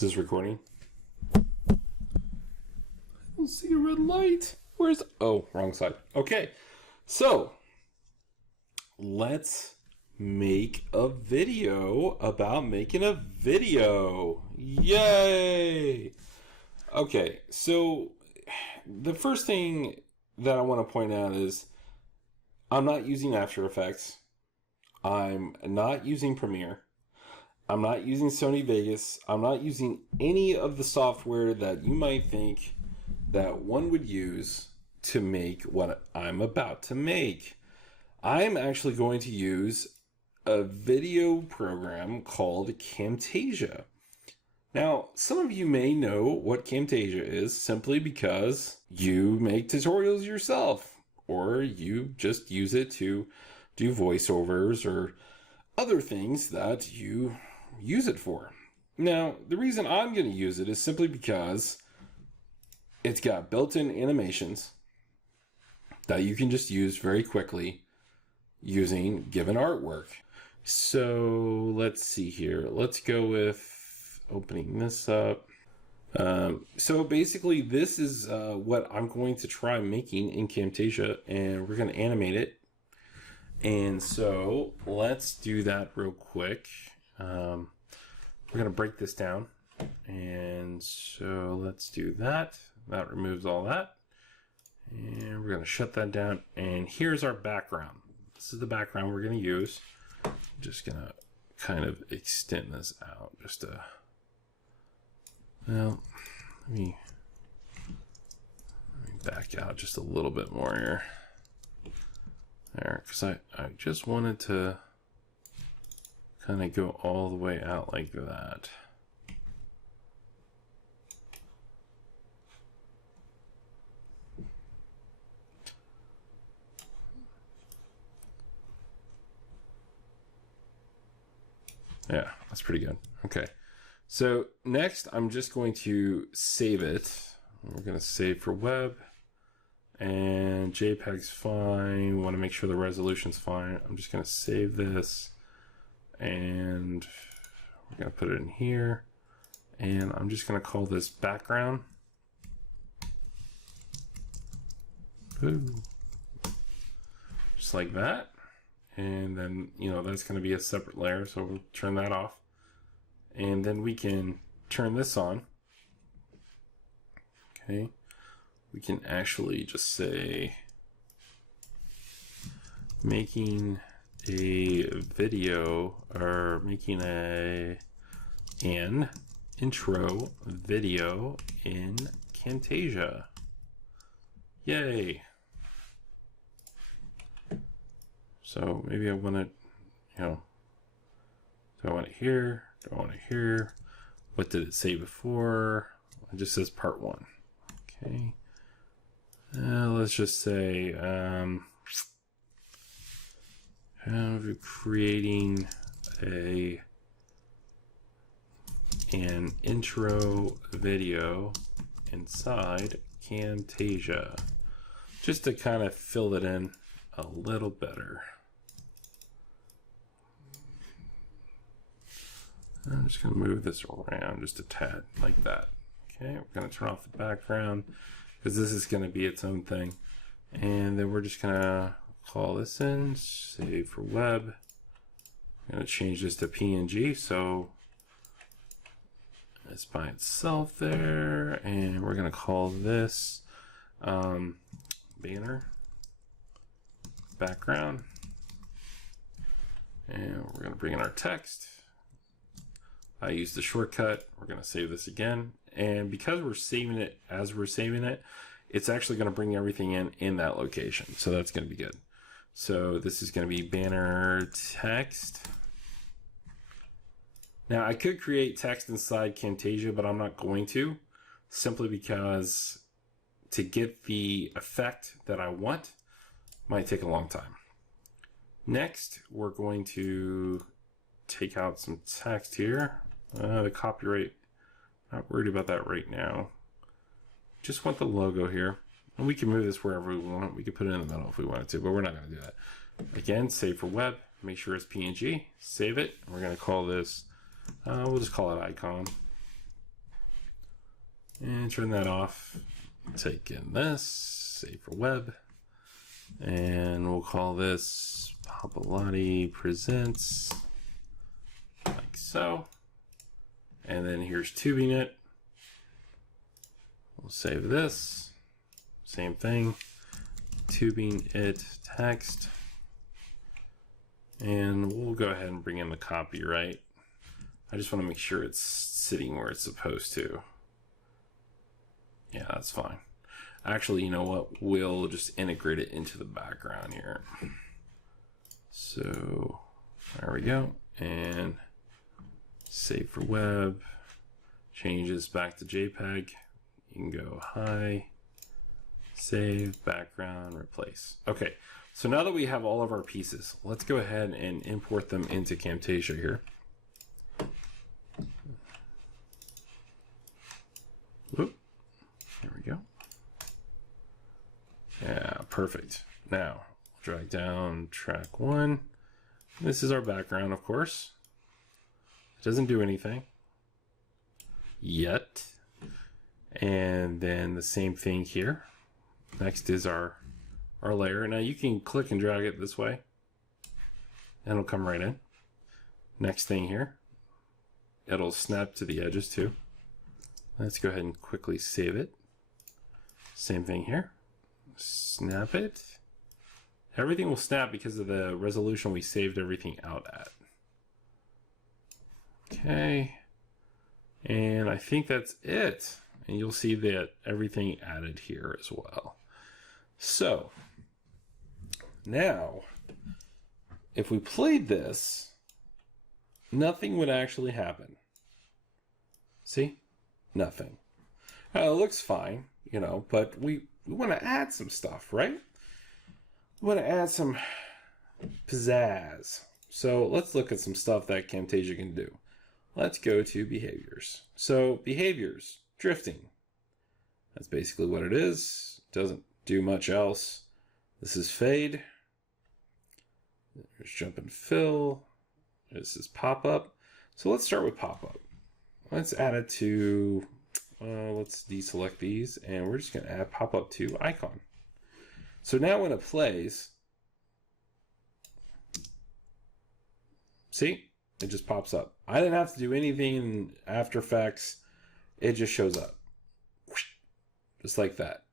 Is this recording? I don't see a red light. Where's... Oh, wrong side. Okay. So, let's make a video about making a video. Yay! Okay, so the first thing that I want to point out is I'm not using After Effects. I'm not using Premiere. I'm not using Sony Vegas. I'm not using any of the software that you might think that one would use to make what I'm about to make. I'm actually going to use a video program called Camtasia. Now, some of you may know what Camtasia is simply because you make tutorials yourself, or you just use it to do voiceovers or other things that you use it for. Now, the reason I'm going to use it is simply because it's got built-in animations that you can just use very quickly using given artwork. So let's see here. Let's go with opening this up. So basically this is what I'm going to try making in Camtasia, and we're going to animate it. And so let's do that real quick. We're going to break this down. And so let's do that. That removes all that. And we're going to shut that down. And here's our background. This is the background we're going to use. I'm just going to kind of extend this out just to, well, let me back out just a little bit more here. There, because I just wanted to kind of go all the way out like that. Yeah, that's pretty good. Okay. So next I'm just going to save it. We're going to save for web, and JPEG's fine. We want to make sure the resolution's fine. I'm just going to save this, and we're going to put it in here, and I'm just going to call this background. Ooh. Just like that. And then, you know, that's going to be a separate layer, so we'll turn that off. And then we can turn this on. Okay. We can actually just say making a video, or making an intro video in Camtasia. Yay. So maybe I want it, you know, do I want it here? Do I want it here? What did it say before? It just says part 1. Okay. Let's just say, creating an intro video inside Camtasia, just to kind of fill it in a little better. I'm just going to move this around just a tad like that. Okay, we're going to turn off the background because this is going to be its own thing. And then we're just going to call this in, save for web. I'm going to change this to PNG so it's by itself there. And we're going to call this banner background. And we're going to bring in our text. I use the shortcut. We're going to save this again. And because we're saving it as we're saving it, it's actually going to bring everything in that location. So that's going to be good. So this is going to be banner text. Now I could create text inside Camtasia, but I'm not going to, simply because to get the effect that I want might take a long time. Next, we're going to take out some text here. The copyright, not worried about that right now. Just want the logo here. And we can move this wherever we want. We could put it in the middle if we wanted to, but we're not going to do that. Again, save for web. Make sure it's PNG. Save it. We're going to call this, we'll just call it icon. And turn that off. Take in this, save for web. And we'll call this Papalotti Presents, like so. And then here's tubing it. We'll save this. Same thing. Tubing it text. And we'll go ahead and bring in the copyright. I just want to make sure it's sitting where it's supposed to. Yeah, that's fine. Actually, you know what? We'll just integrate it into the background here. So there we go. And save for web. Change this back to JPEG. You can go hi, save, background, replace. Okay, so now that we have all of our pieces, let's go ahead and import them into Camtasia here. Whoop. There we go. Yeah, perfect. Now, drag down track 1. This is our background, of course. It doesn't do anything yet. And then the same thing here. Next is our layer. Now you can click and drag it this way, and it'll come right in. Next thing here, it'll snap to the edges too. Let's go ahead and quickly save it. Same thing here. Snap it. Everything will snap because of the resolution we saved everything out at. Okay. And I think that's it. And you'll see that everything added here as well. So now, if we played this, nothing would actually happen. See? Nothing. It looks fine, you know, but we want to add some stuff, right? We want to add some pizzazz. So let's look at some stuff that Camtasia can do. Let's go to behaviors. So behaviors, drifting. That's basically what it is. Doesn't do much else. This is fade. There's jump and fill. This is pop up. So let's start with pop up. Let's add it to, let's deselect these, and we're just going to add pop up to icon. So now when it plays, see, it just pops up. I didn't have to do anything in After Effects. It just shows up. Just like that.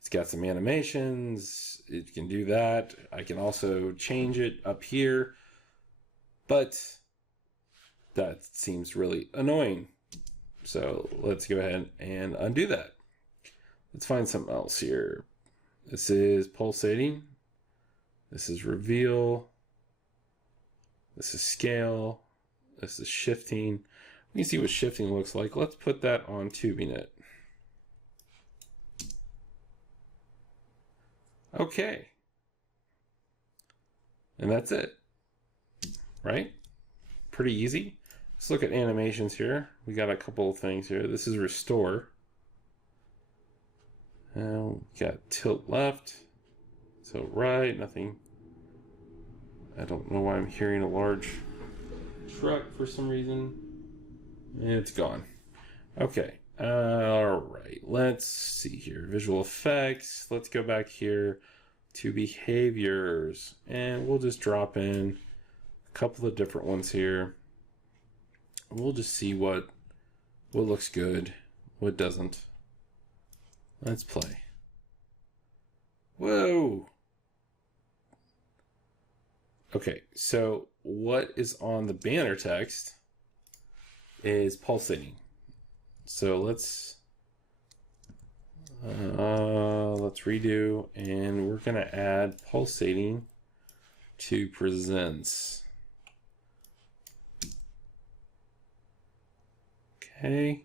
It's got some animations. It can do that. I can also change it up here. But that seems really annoying. So let's go ahead and undo that. Let's find something else here. This is pulsating. This is reveal. This is scale. This is shifting. We can see what shifting looks like. Let's put that on tubing it. Okay. And that's it. Right? Pretty easy. Let's look at animations here. We got a couple of things here. This is restore. And we got tilt left, tilt right, nothing. I don't know why I'm hearing a large truck for some reason. It's gone. Okay. All right. Let's see here. Visual effects. Let's go back here to behaviors, and we'll just drop in a couple of different ones here. We'll just see what looks good, what doesn't. Let's play. Whoa. Okay, so what is on the banner text is pulsating. So let's redo, and we're gonna add pulsating to presents. Okay,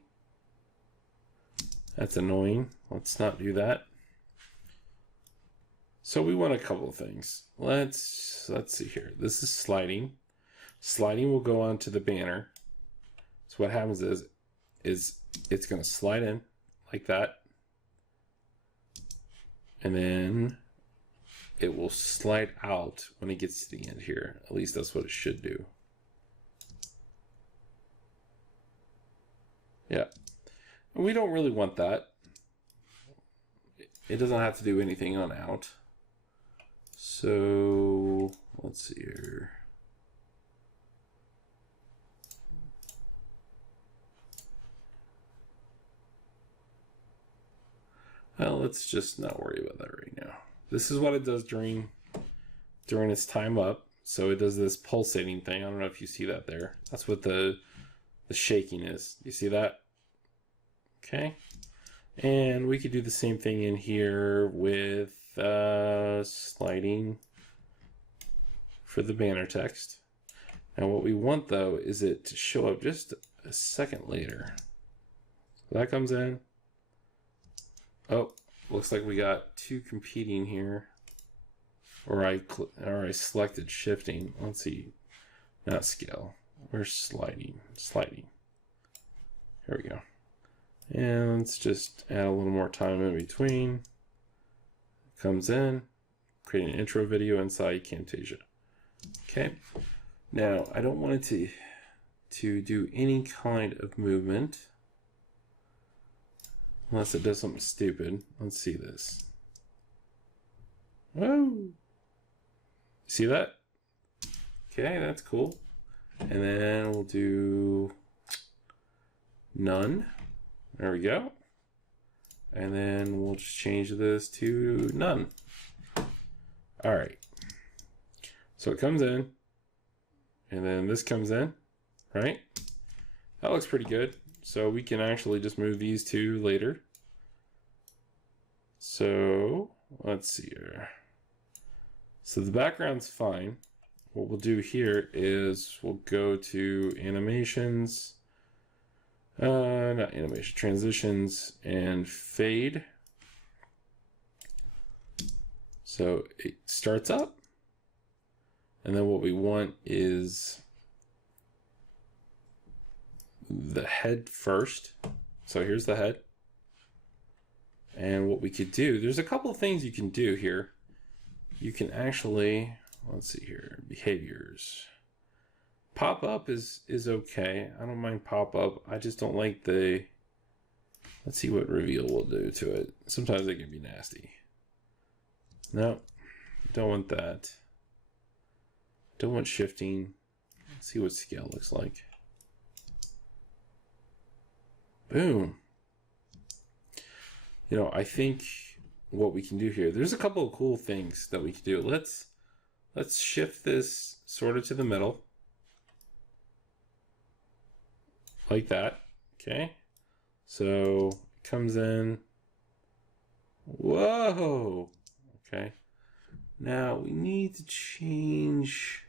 that's annoying. Let's not do that. So we want a couple of things. Let's see here. This is sliding. Sliding will go onto the banner. So what happens is it's going to slide in like that, and then it will slide out when it gets to the end here. At least that's what it should do. Yeah. we don't really want that. It doesn't have to do anything on out. So let's see here. Well, let's just not worry about that right now. This is what it does during its time up. So it does this pulsating thing. I don't know if you see that there. That's what the shaking is. You see that? Okay. And we could do the same thing in here with sliding for the banner text. And what we want though is it to show up just a second later. That comes in. Oh, looks like we got two competing here. Or I selected shifting. Let's see. Not scale. We're sliding. Sliding. Here we go. And let's just add a little more time in between. Comes in. Create an intro video inside Camtasia. Okay. Now, I don't want it to do any kind of movement. Unless it does something stupid. Let's see this. Whoa! See that? Okay, that's cool. And then we'll do none. There we go. And then we'll just change this to none. All right. So it comes in. And then this comes in, right? That looks pretty good. So we can actually just move these two later. So let's see here. So the background's fine. What we'll do here is we'll go to animations, not animation, transitions and fade. So it starts up. And then what we want is the head first. So here's the head. And what we could do, there's a couple of things you can do here. You can actually, let's see here, behaviors. Pop up is okay. I don't mind pop up. I just don't like the, let's see what reveal will do to it. Sometimes it can be nasty. No, don't want that. Don't want shifting. Let's see what scale looks like. Boom. You know, I think what we can do here, there's a couple of cool things that we can do. Let's shift this sort of to the middle. Like that. Okay. So it comes in. Whoa. Okay. Now we need to change.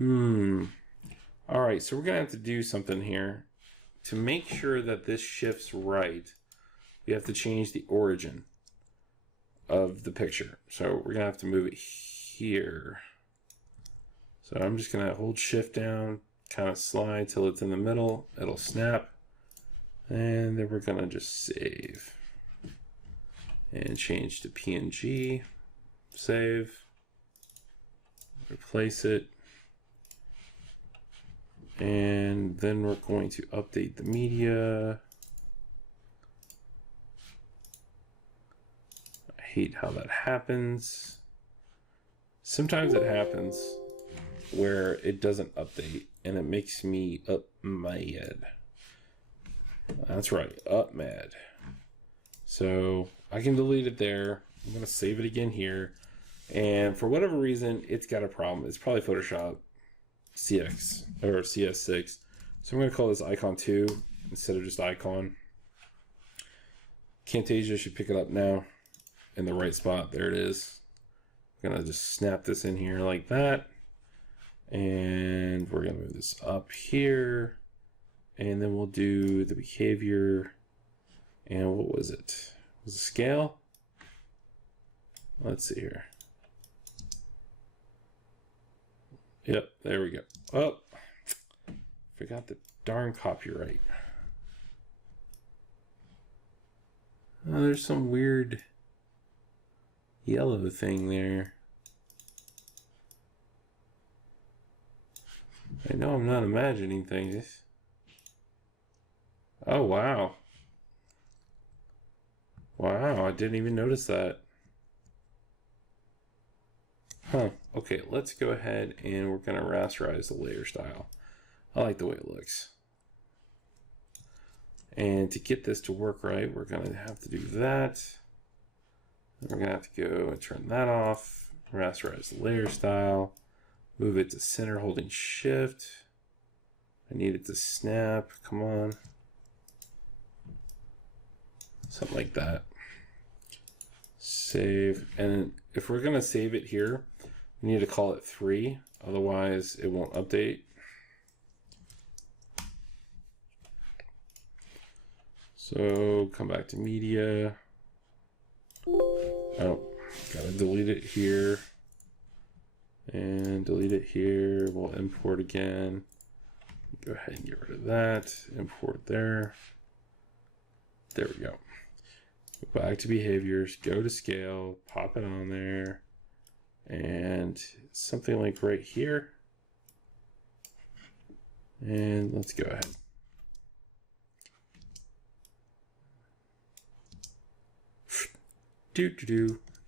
All right, so we're gonna have to do something here. To make sure that this shifts right, we have to change the origin of the picture. So we're gonna have to move it here. So I'm just gonna hold shift down, kind of slide till it's in the middle. It'll snap. And then we're gonna just save. And change to PNG. Save. Replace it. And then we're going to update the media. I hate how that happens. Sometimes it happens where it doesn't update and it makes me up mad. That's right, up mad. So I can delete it there. I'm going to save it again here. And for whatever reason, it's got a problem. It's probably Photoshop CX or CS6. So I'm going to call this icon 2 instead of just icon. Camtasia should pick it up now in the right spot. There it is. I'm going to just snap this in here like that. And we're going to move this up here. And then we'll do the behavior. And what was it? Was it scale? Let's see here. Yep, there we go. Oh, forgot the darn copyright. Oh, there's some weird yellow thing there. I know I'm not imagining things. Oh, wow. Wow, I didn't even notice that. Huh. Okay, let's go ahead and we're going to rasterize the layer style. I like the way it looks. And to get this to work right, we're going to have to do that. We're going to have to go and turn that off. Rasterize the layer style. Move it to center holding shift. I need it to snap. Come on. Something like that. Save. And if we're going to save it here, we need to call it 3. Otherwise, it won't update. So come back to media. Oh, gotta delete it here. And delete it here. We'll import again. Go ahead and get rid of that. Import there. There we go. Go back to behaviors. Go to scale. Pop it on there. And something like right here. And let's go ahead.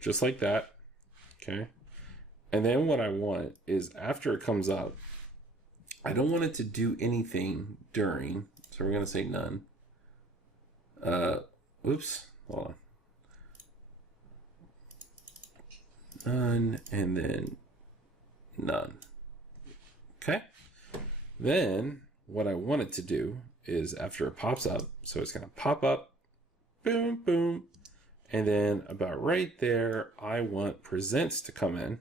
Just like that. Okay. And then what I want is after it comes up, I don't want it to do anything during. So we're going to say none. Oops. Hold on. None and then none. Okay. Then what I want it to do is after it pops up, so it's going to pop up, boom, boom. And then about right there, I want presents to come in.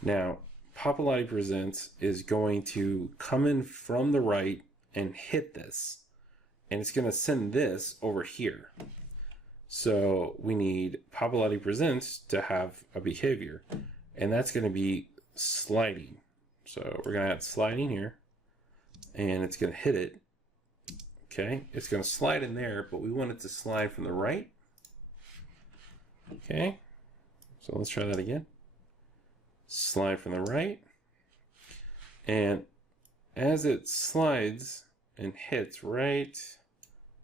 Now, Papalati presents is going to come in from the right and hit this. And it's going to send this over here. So we need Papalati presents to have a behavior. And that's going to be sliding. So we're going to add sliding here. And it's going to hit it. Okay, it's going to slide in there, but we want it to slide from the right. Okay, so let's try that again. Slide from the right. And as it slides and hits right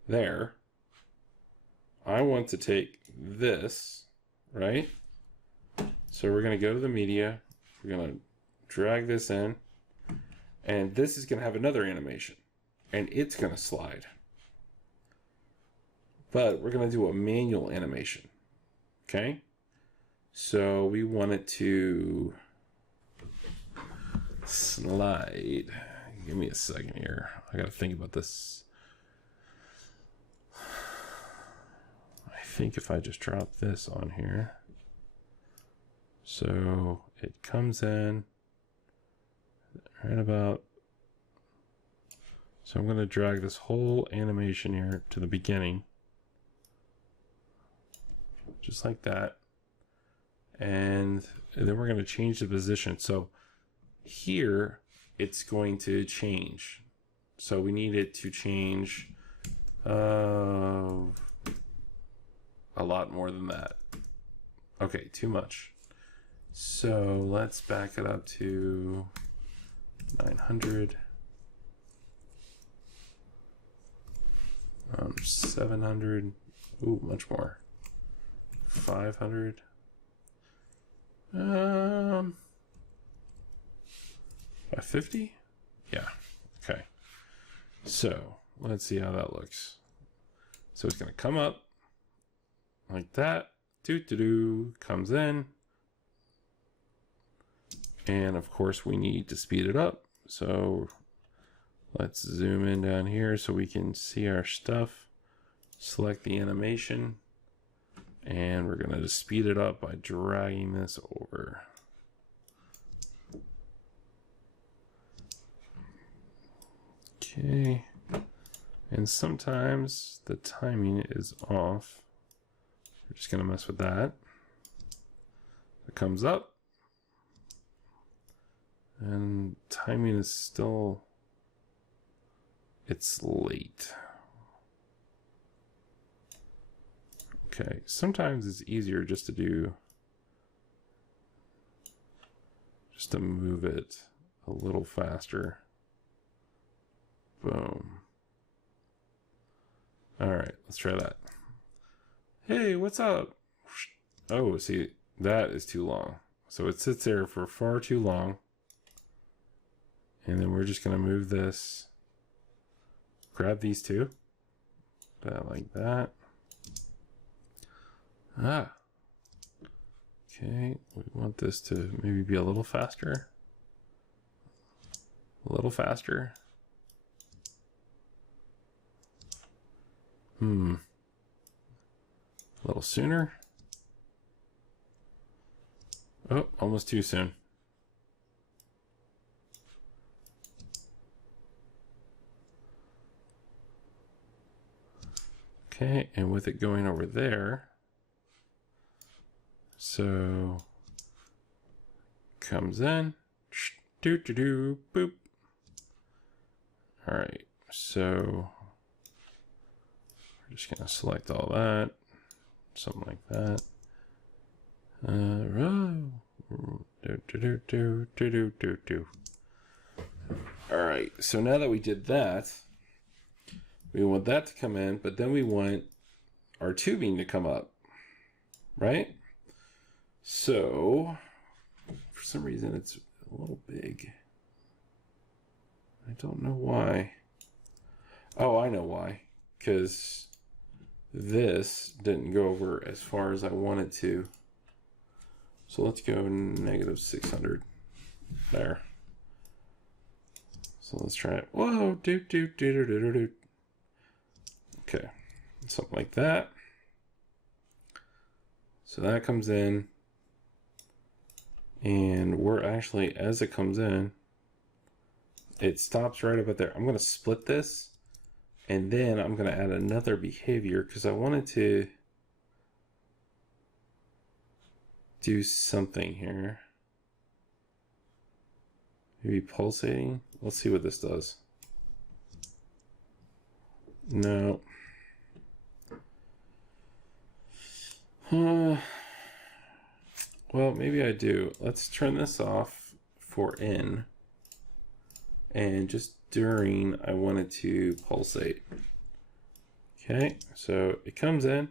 there, I want to take this, right? So we're going to go to the media. We're going to drag this in. And this is going to have another animation. And it's going to slide. But we're going to do a manual animation. Okay, so we want it to slide. Give me a second here. I got to think about this. I think if I just drop this on here. So it comes in right about. So I'm going to drag this whole animation here to the beginning. Just like that. And then we're going to change the position. So here it's going to change. So we need it to change a lot more than that. Okay, too much. So let's back it up to 900. 700. Ooh, much more. 500. 550? Yeah. Okay. So let's see how that looks. So it's going to come up like that. Comes in. And of course we need to speed it up. So let's zoom in down here so we can see our stuff. Select the animation. And we're going to just speed it up by dragging this over. Okay. And sometimes the timing is off. We're just going to mess with that. It comes up. And timing is still, it's late. Okay, sometimes it's easier just to move it a little faster. Boom. All right, let's try that. Hey, what's up? Oh, see, that is too long. So it sits there for far too long. And then we're just going to move this. Grab these two. That like that. Ah. Okay, we want this to maybe be a little faster. A little faster. A little sooner. Oh, almost too soon. Okay, and with it going over there, so comes in, do do do, boop. All right, so we're just gonna select all that, something like that. Do. All right, so now that we did that, we want that to come in, but then we want our tubing to come up, right? So, for some reason, it's a little big. I don't know why. Oh, I know why. Because this didn't go over as far as I wanted to. So let's go -600. There. So let's try it. Whoa, do. Okay, something like that. So that comes in, and we're actually, as it comes in, it stops right about there. I'm going to split this, and then I'm going to add another behavior because I wanted to do something here. Maybe pulsating. Let's see what this does. No. Well, maybe I do. Let's turn this off for in. And just during, I wanted to pulsate. Okay, so it comes in.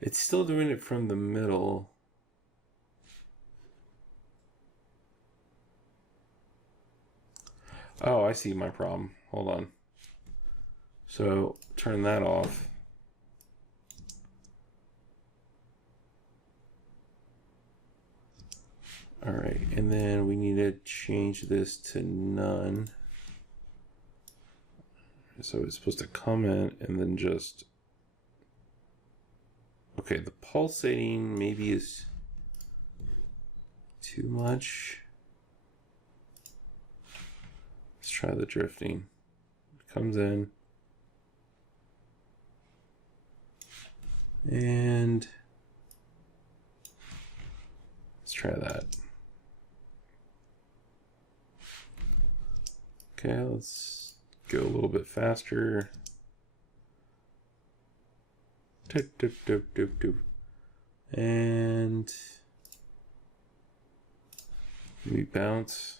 It's still doing it from the middle. Oh, I see my problem. Hold on. So turn that off. All right, and then we need to change this to none. So it's supposed to come in and then just... Okay, the pulsating maybe is too much. Let's try the drifting. It comes in. And let's try that. Okay, let's go a little bit faster. And we bounce.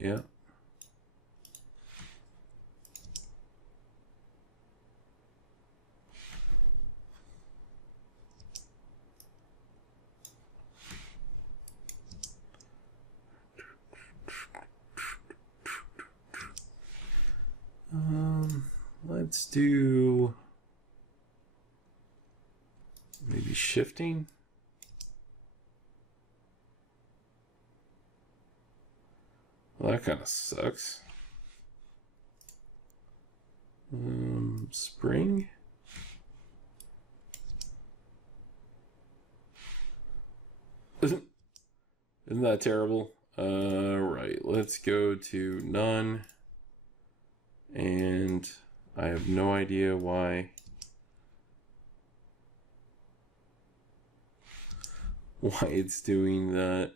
Yeah. Let's do maybe shifting. Well, that kind of sucks. Spring. Isn't that terrible? Right, let's go to none. And I have no idea why it's doing that.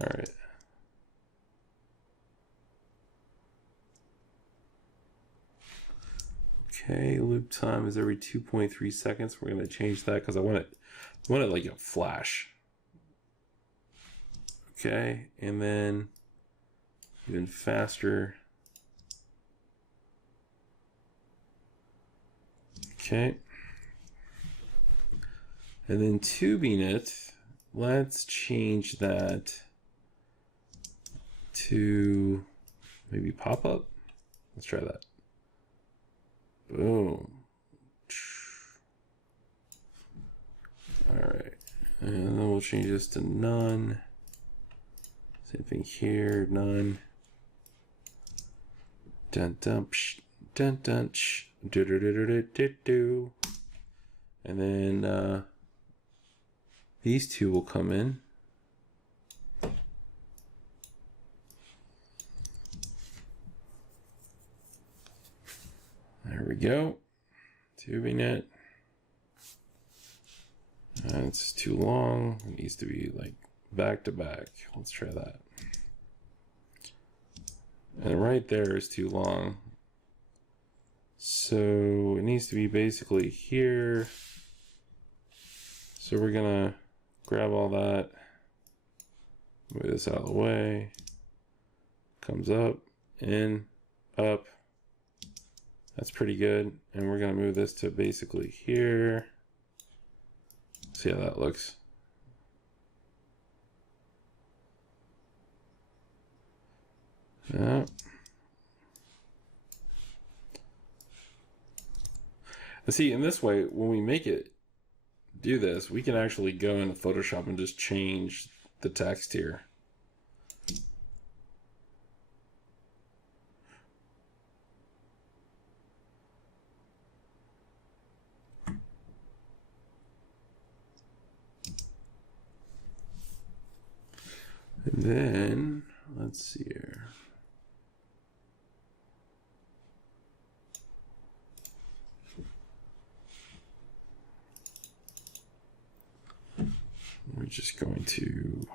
All right. Okay, loop time is every 2.3 seconds. We're going to change that because I want it like a flash. Okay, and then even faster. Okay. And then tubing it, let's change that to maybe pop up. Let's try that. Boom. All right. And then we'll change this to none. Same thing here, none. Dun dun psh, dun dun sh, do do do do do do do. And then these two will come in. There we go. Tubing it. It's too long. It needs to be like back to back. Let's try that. And right there is too long. So it needs to be basically here. So we're gonna grab all that, move this out of the way. Comes up, in, up. That's pretty good. And we're gonna move this to basically here. See how that looks. Yeah. And see, in this way, when we make it do this, we can actually go into Photoshop and just change the text here. And then, let's see here. We're just going to,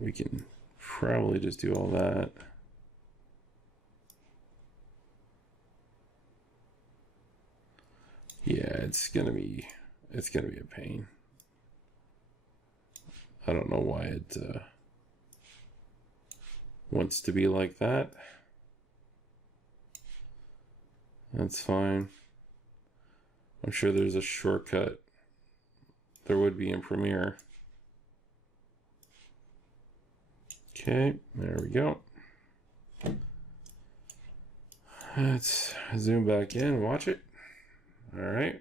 we can probably just do all that. Yeah, it's gonna be a pain. I don't know why it wants to be like that. That's fine. I'm sure there's a shortcut. There would be in Premiere. Okay, there we go. Let's zoom back in and watch it. All right.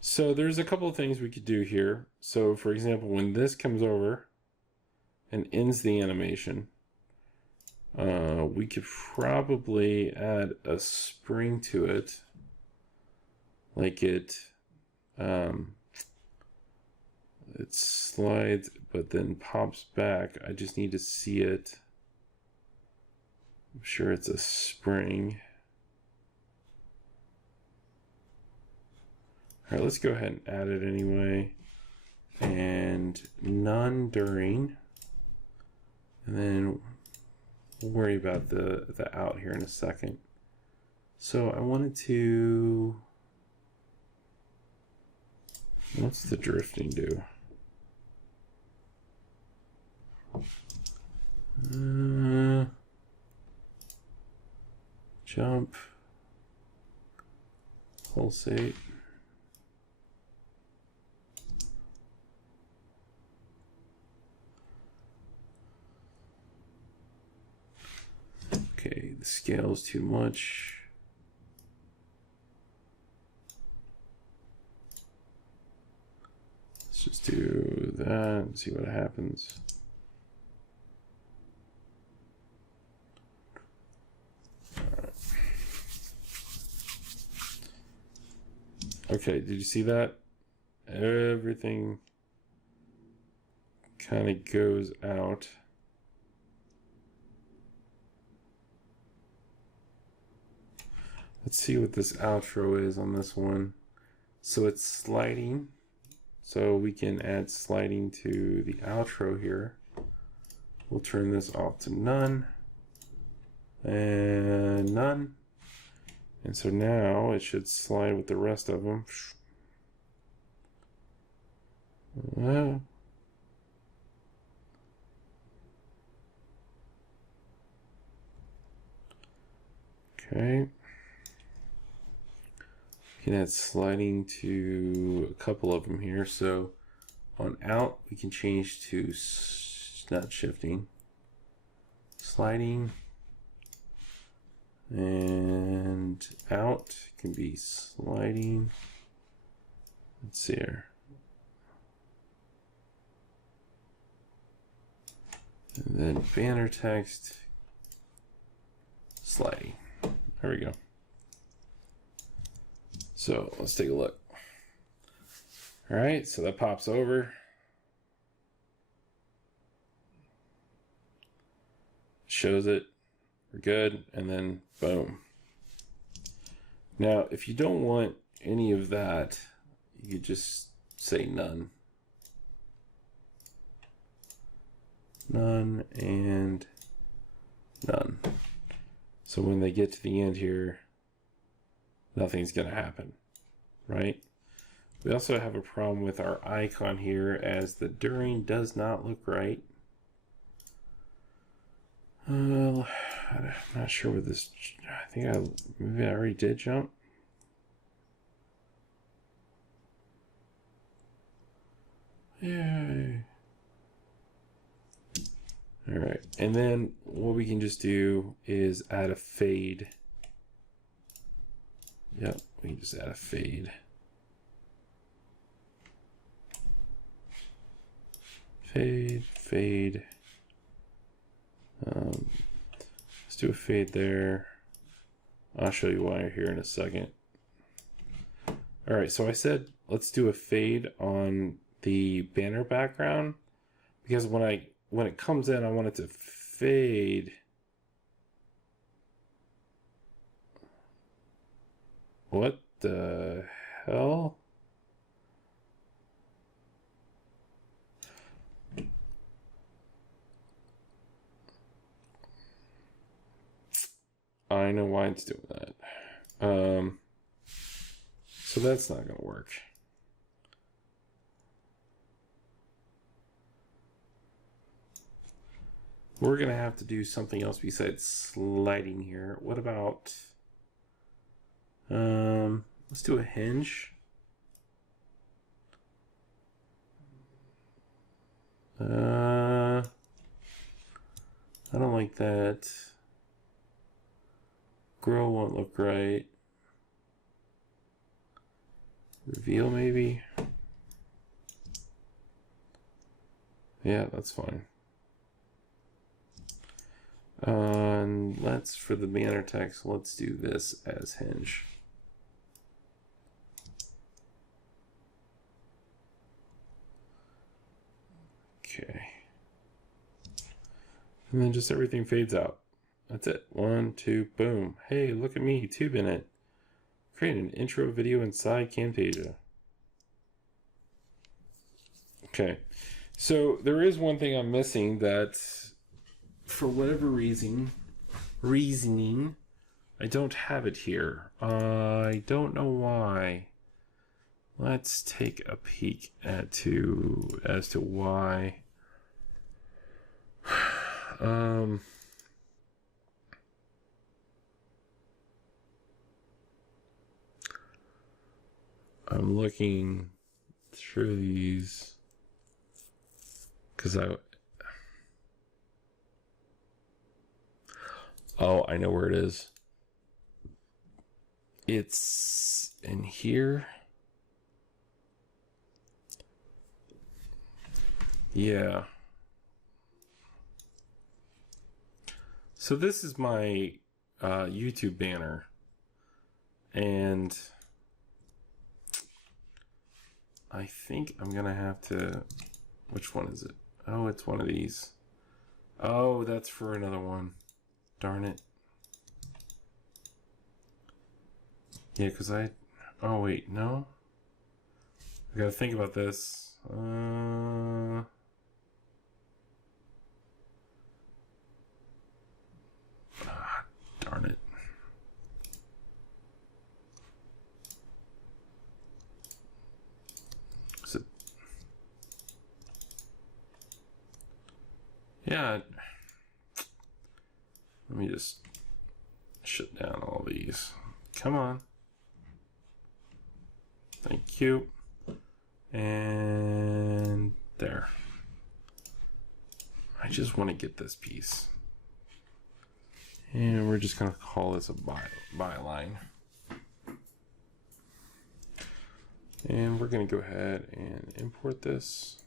So there's a couple of things we could do here. So for example, when this comes over and ends the animation, we could probably add a spring to it, like it slides but then pops back. I just need to see it. I'm sure it's a spring. All right, let's go ahead and add it anyway. And none during. And then we'll worry about the out here in a second. So I wanted to, what's the drifting do? Jump, pulsate. Okay, the scale is too much. Let's just do that and see what happens. Okay, did you see that? Everything kind of goes out. Let's see what this outro is on this one. So it's sliding. So we can add sliding to the outro here. We'll turn this off to none and none. And so now it should slide with the rest of them. Okay. We can add sliding to a couple of them here. So on out, we can change to not shifting, sliding, and out can be sliding. Let's see here. And then banner text, sliding. There we go. So let's take a look. All right, so that pops over. Shows it. We're good. And then boom. Now, if you don't want any of that, you could just say none. None and none. So when they get to the end here, nothing's going to happen, right? We also have a problem with our icon here, as the during does not look right. I'm not sure what this, I think maybe I already did jump. Yay. All right, and then what we can just do is add a fade. Yep, we can just add a fade. Fade. Let's do a fade there. I'll show you why here in a second. All right, so I said let's do a fade on the banner background, because when it comes in, I want it to fade. What the hell? I know why it's doing that. So that's not going to work. We're going to have to do something else besides sliding here. What about, let's do a hinge. I don't like that. Grow won't look right. Reveal maybe. Yeah, that's fine. And let's, for the banner text, let's do this as hinge. Okay. And then just everything fades out. That's it. 1, 2, boom. Hey, look at me, tube in it. Create an intro video inside Camtasia. Okay. So there is one thing I'm missing that, for whatever reasoning, I don't have it here. I don't know why. Let's take a peek as to why. I'm looking through these because I know where it is. It's in here. Yeah. So this is my YouTube banner, and I think I'm gonna have to, which one is it? Oh, it's one of these. Oh, that's for another one. Darn it. Yeah, because oh wait, no. I gotta think about this. Darn it. Is it? Yeah. Let me just shut down all these. Come on. Thank you. And there. I just want to get this piece. And we're just going to call this a byline. And we're going to go ahead and import this.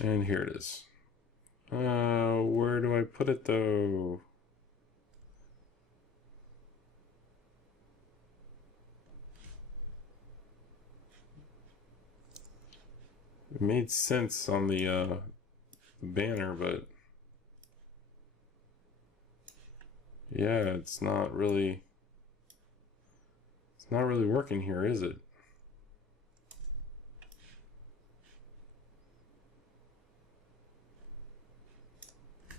And here it is. Where do I put it though? It made sense on the banner, but yeah, it's not really working here, is it?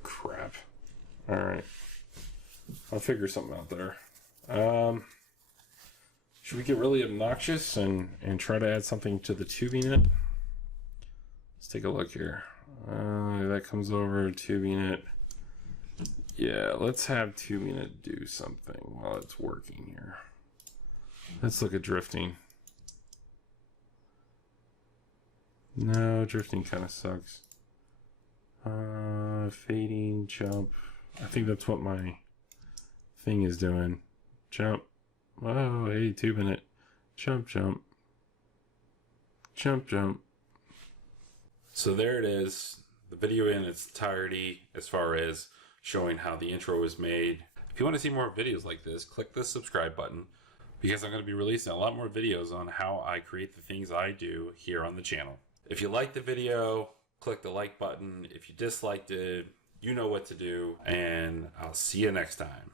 Crap. All right, I'll figure something out there. Should we get really obnoxious and try to add something to the tubing it? Let's take a look here. That comes over tubing it. Yeah, let's have tubing it do something while it's working here. Let's look at drifting. No, drifting kind of sucks. Fading, jump. I think that's what my thing is doing. Jump. Oh, hey, tubing it. Jump, jump. Jump, jump. So there it is, the video in its entirety as far as showing how the intro is made. If you want to see more videos like this, click the subscribe button because I'm going to be releasing a lot more videos on how I create the things I do here on the channel. If you liked the video, click the like button. If you disliked it, you know what to do, and I'll see you next time.